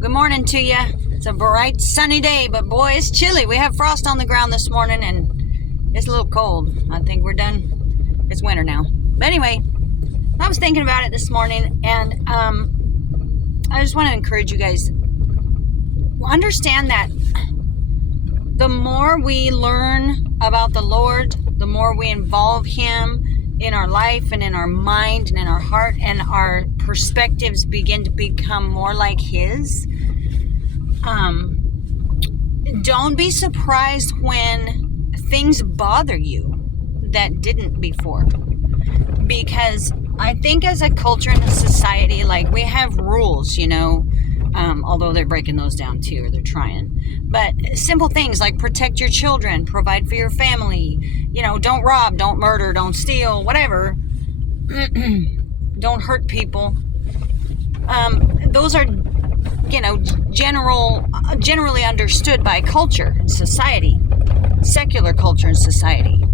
Good morning to you. It's a bright sunny day, but boy, it's chilly. We have frost on the ground this morning and it's a little cold. I think we're done. It's winter now. But anyway, I was thinking about it this morning, and I just want to encourage you guys. Understand that the more we learn about the Lord, the more we involve Him in our life and in our mind and in our heart, and our perspectives begin to become more like His. Don't be surprised when things bother you that didn't before. Because I think as a culture and a society, like, we have rules, although they're breaking those down too, or they're trying. But simple things like protect your children, provide for your family, don't rob, don't murder, don't steal, whatever. Don't hurt people. Those are, generally understood by culture and society, secular culture and society.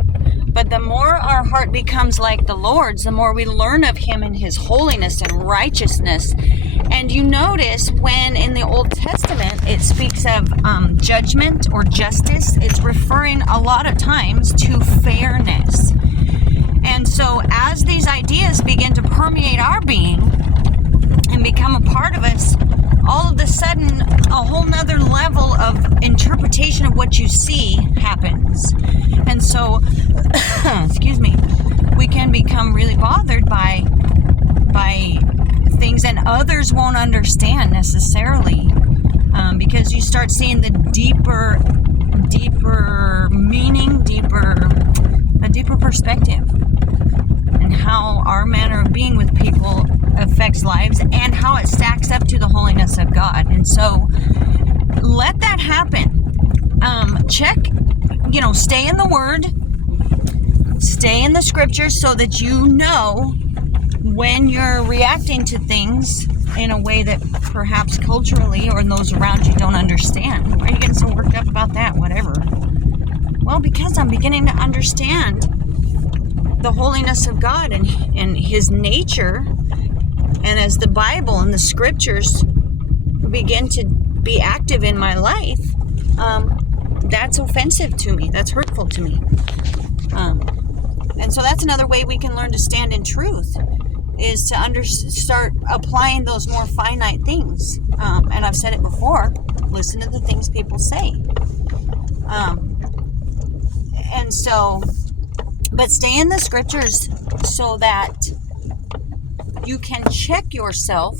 But the more our heart becomes like the Lord's, the more we learn of Him and His holiness and righteousness. And you notice when in the Old Testament it speaks of judgment or justice, it's referring a lot of times to fairness. And so as these ideas begin to permeate our being and become a part of us, all of a sudden a whole nother level of interpretation of what you see happens. And so, excuse me, we can become really bothered by things, and others won't understand necessarily, because you start seeing the deeper meaning, a deeper perspective, and how our manner of being with people affects lives and how it stacks up to the holiness of God. And so let that happen. Check, stay in the Word, stay in the Scriptures, so that when you're reacting to things in a way that perhaps culturally or those around you don't understand. Why are you getting so worked up about that? Whatever. Well, because I'm beginning to understand the holiness of God and His nature. And as the Bible and the Scriptures begin to be active in my life, that's offensive to me. That's hurtful to me. And so that's another way we can learn to stand in truth, is to start applying those more finite things. And I've said it before, listen to the things people say. And so, but stay in the Scriptures so that you can check yourself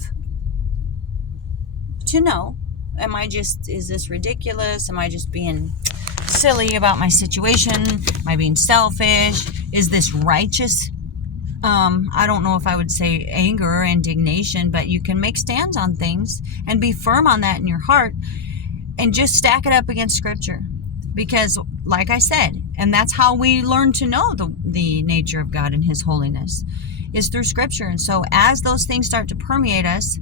to know, is this ridiculous? Am I just being silly about my situation? Am I being selfish? Is this righteous? I don't know if I would say anger or indignation, but you can make stands on things and be firm on that in your heart and just stack it up against Scripture. Because, like I said, and that's how we learn to know the nature of God and His holiness, is through Scripture. And so as those things start to permeate us,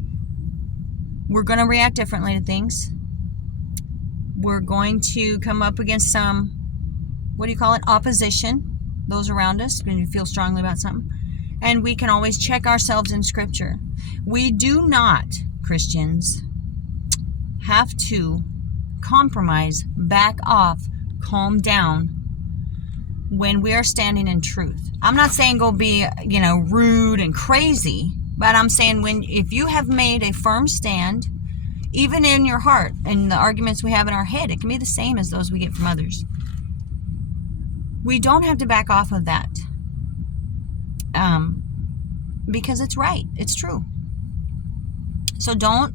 we're going to react differently to things. We're going to come up against some, opposition, those around us, when you feel strongly about something. And we can always check ourselves in Scripture. We do not, Christians, have to compromise, back off, calm down when we are standing in truth. I'm not saying go be, rude and crazy, but I'm saying if you have made a firm stand, even in your heart, and the arguments we have in our head, it can be the same as those we get from others. We don't have to back off of that, because it's right. It's true. So don't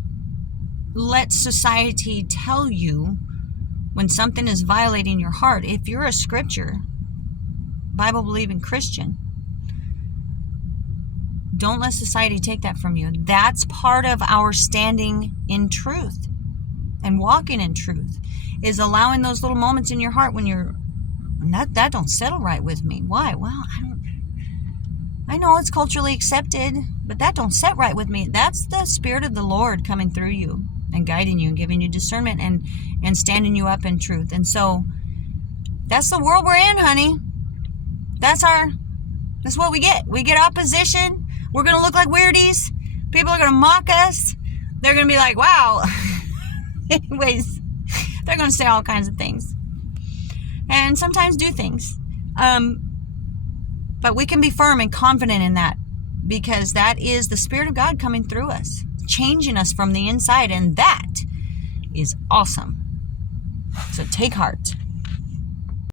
let society tell you when something is violating your heart. If you're a Scripture, Bible-believing Christian, don't let society take that from you. That's part of our standing in truth and walking in truth, is allowing those little moments in your heart when that don't settle right with me. Why? Well, I know it's culturally accepted, but that don't set right with me. That's the Spirit of the Lord coming through you and guiding you and giving you discernment and standing you up in truth. And so that's the world we're in, honey. That's what we get. We get opposition. We're going to look like weirdies. People are going to mock us. They're going to be like, wow, Anyways, they're going to say all kinds of things. And sometimes do things. But we can be firm and confident in that, because that is the Spirit of God coming through us, changing us from the inside, and that is awesome. So take heart.